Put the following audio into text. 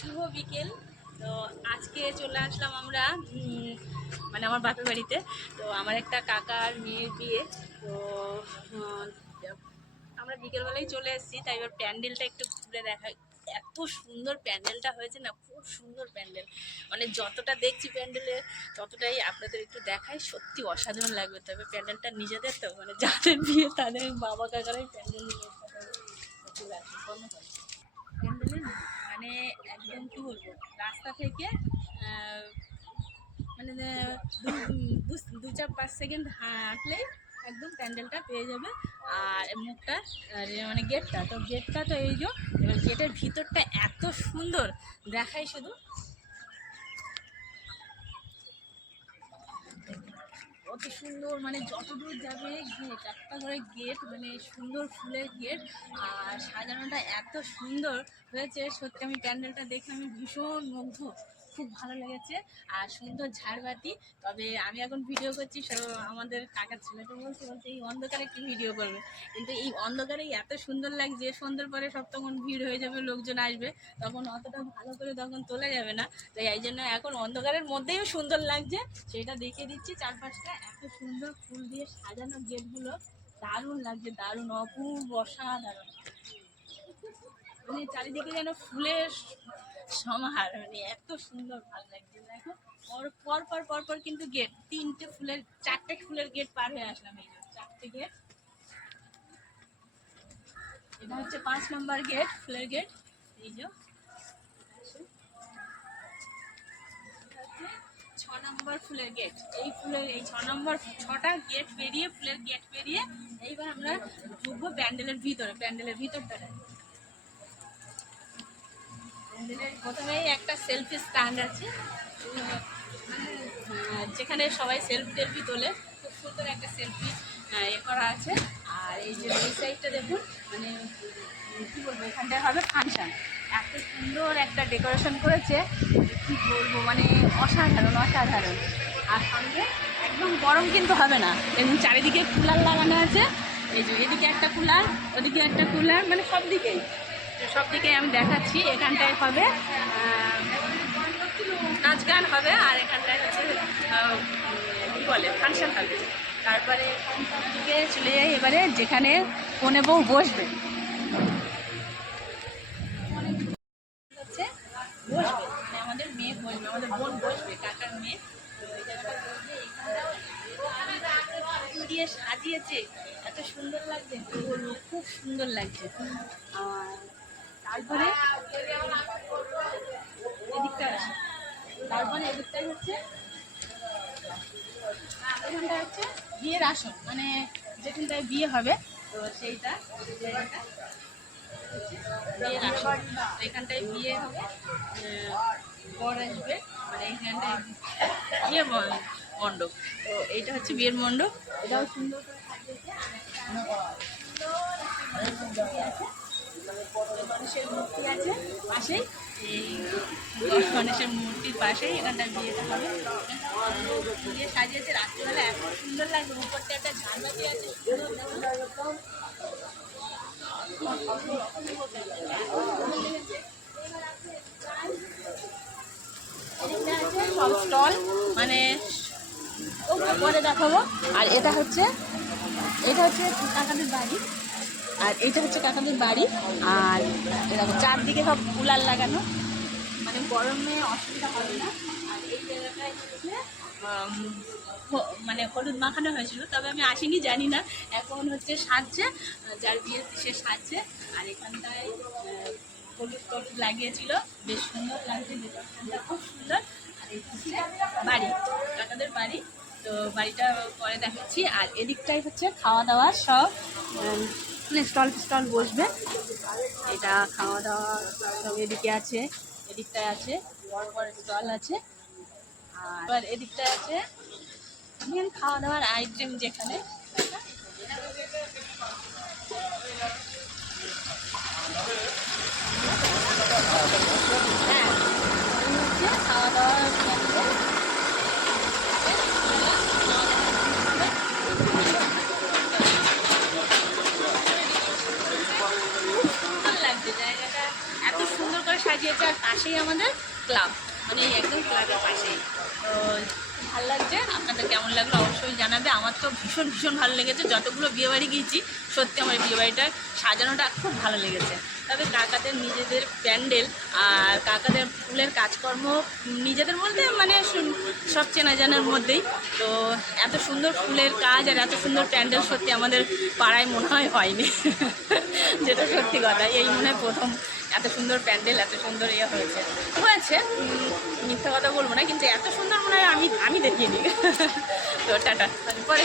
শুভ বিকেল। তো আজকে চলে আসলাম আমরা মানে আমার বাপের বাড়িতে। তো আমার একটা কাকার মেয়ের বিয়ে। তো আমরা বিকেলবেলায় চলে এসেছি, তাই এবার প্যান্ডেলটা একটু ঘুরে দেখাই। এত সুন্দর প্যান্ডেলটা হয়েছে না, খুব সুন্দর প্যান্ডেল। মানে যতটা দেখছি প্যান্ডেলে ততটাই আপনাদের একটু দেখাই, সত্যি অসাধারণ লাগবে। তবে প্যান্ডেলটা নিজেদের তো, মানে যাদের বিয়ে তাদের বাবা কাকারাই প্যান্ডেল নিয়ে প্যান্ডেলের মানে একদম কি বলবো, রাস্তা থেকে মানে দু চার 5 সেকেন্ড হাঁটলেই একদম প্যান্ডেলটা পেয়ে যাবে। আর মুখটা মানে গেটটা তো এই যে, এবার গেটের ভিতরটা এত সুন্দর দেখাই শুধু। কত সুন্দর, মানে যতদূর যাবে গেট, একটা করে গেট, মানে সুন্দর ফুলের গেট। আর সাজানোটা এত সুন্দর হয়েছে, সত্যি আমি প্যান্ডেলটা দেখে আমি ভীষণ মুগ্ধ, খুব ভালো লেগেছে। আর সুন্দর ঝাড়বাতি। তবে আমি এখন ভিডিও করছি, আমাদের কাকার ছেলেকে বলতে এই অন্ধকারে একটু ভিডিও করবে, কিন্তু এই অন্ধকারে এত সুন্দর লাগছে। সন্ধ্যের পরে সব তখন ভিড় হয়ে যাবে, লোকজন আসবে, তখন অতটা ভালো করে তখন তোলা যাবে না। তো এই জন্য এখন অন্ধকারের মধ্যেও সুন্দর লাগছে, সেটা দেখিয়ে দিচ্ছি। চারপাশটা এত সুন্দর ফুল দিয়ে সাজানো, গেটগুলো দারুণ লাগছে, দারুণ অপূর্ব অসাধারণ। মানে চারিদিকে যেন ফুলের সমাহার, মানে এত সুন্দর ভালো লাগছে। দেখো পর পর কিন্তু গেট, চারটে ফুলের গেট পার হয়ে আসলাম। এই চারটে গেট, এটা হচ্ছে 5 নম্বর গেট, ফুলের গেট। এই যে 6 নম্বর ফুলের গেট। এই 6 নম্বর 6টা গেট পেরিয়ে, ফুলের গেট পেরিয়ে এইবার আমরা ঢুকবো প্যান্ডেলের ভিতরে। প্যান্ডেলের ভিতরটা প্রথমেই একটা সেলফি স্ট্যান্ড আছে, যেখানে সবাই সেলফি তোলে। খুব সুন্দর একটা সেলফি করা আছে। আর এই যে এই সাইডটা দেখুন, মানে কী বলবো, এখানটায় হবে ফাংশান। এত সুন্দর একটা ডেকোরেশন করেছে, কী বলবো, মানে অসাধারণ অসাধারণ। আর সঙ্গে একদম গরম কিন্তু হবে না, এবং চারিদিকে কুলার লাগানো আছে। এই যে এদিকে একটা কুলার, ওদিকে একটা কুলার, মানে সব দিকেই আমি দেখাচ্ছি। এখানটায় হবে নাচ গান হবে, আর এখানটায় হচ্ছে কী বলে, ফাংশন হবে। তারপরে দিকে চলে যাই এবারে যেখানে কনে বউ বসবে, হচ্ছে বসবে, মানে আমাদের মেয়ে বসবে, আমাদের বোন বসবে, কাকার মেয়ে। তো ওই জায়গাটা বসবে। এখানটাও দিয়ে সাজিয়েছে, এত সুন্দর লাগছে, কি বলবো, খুব সুন্দর লাগছে। আর তারপরে এদিকটাই হচ্ছে এখানটা হচ্ছে বিয়ের আসন, মানে যেখানটায় বিয়ে হবে। তো সেইটা বিয়ের আসন, এখানটায় বিয়ে হবে, বর আসবে, মানে এখানটায় বিয়ে মণ্ডপ। তো এইটা হচ্ছে বিয়ের মণ্ডপ, এটাও সুন্দর করে সাজিয়েছে। গণেশের মূর্তি আছে পাশেই, এই গণেশের মূর্তির পাশেই এখানটায় বিয়েটা হবে। দিয়ে সাজিয়েছে, রাত্রিবেলা এত সুন্দর লাগবে। উপরটা একটা ঝাড়বাতি আছে, সব স্টল, মানে পরে দেখাবো। আর এটা হচ্ছে কাকাদের বাড়ি, আর এটা হচ্ছে কাকাদের বাড়ি। আর এরকম চারদিকে সব কুলার লাগানো, মানে গরমে অসুবিধা হবে না। আর এই জায়গাটায় হচ্ছে মানে হলুদ মাখানো হয়েছিল, তবে আমি আসিনি, জানি না। এখন হচ্ছে সাজছে, যার বিয়ে সে সাজছে। আর এখানটায় হলুদ টলুদ লাগিয়েছিল, বেশ সুন্দর লাগছে, ডেকোরেশনটা খুব সুন্দর। আর এই হচ্ছে বাড়ি, কাকাদের বাড়ি। তো বাড়িটা পরে দেখাচ্ছি। আর এদিকটাই হচ্ছে খাওয়া দাওয়া সব, মানে স্টল বসবে। এটা খাওয়া দাওয়া সব এদিকে আছে, এদিকটায় আছে, বড় বড় স্টল আছে। আর এদিকটায় আছে মেন খাওয়া দাওয়ার আইটেম, যেখানে খাওয়া দাওয়ার লাগছে জায়গাটা, এত সুন্দর করে সাজিয়েছে, আর পাশেই আমাদের ক্লাব, মানে একদম ক্লাবের পাশেই। তো ভালো লাগছে, আপনাদের কেমন লাগলো অবশ্যই জানাবে। আমার তো ভীষণ ভীষণ ভালো লেগেছে, যতগুলো বিয়েবাড়ি গিয়েছি সত্যি আমার বিয়েবাড়িটা সাজানোটা খুব ভালো লেগেছে। তবে কাকাদের নিজেদের প্যান্ডেল আর কাকাদের ফুলের কাজকর্ম নিজেদের মধ্যে মানে সব চেনা জানার মধ্যেই। তো এত সুন্দর ফুলের কাজ আর এত সুন্দর প্যান্ডেল সত্যি আমাদের পাড়ায় মনে হয় হয়নি, যেটা সত্যি কথা। এই মনে হয় প্রথম এত সুন্দর প্যান্ডেল, এত সুন্দর হয়েছে, মিথ্যা কথা বলবো না, কিন্তু এত সুন্দর মনে হয় আমি দেখিনি। তো টাটা, পরে।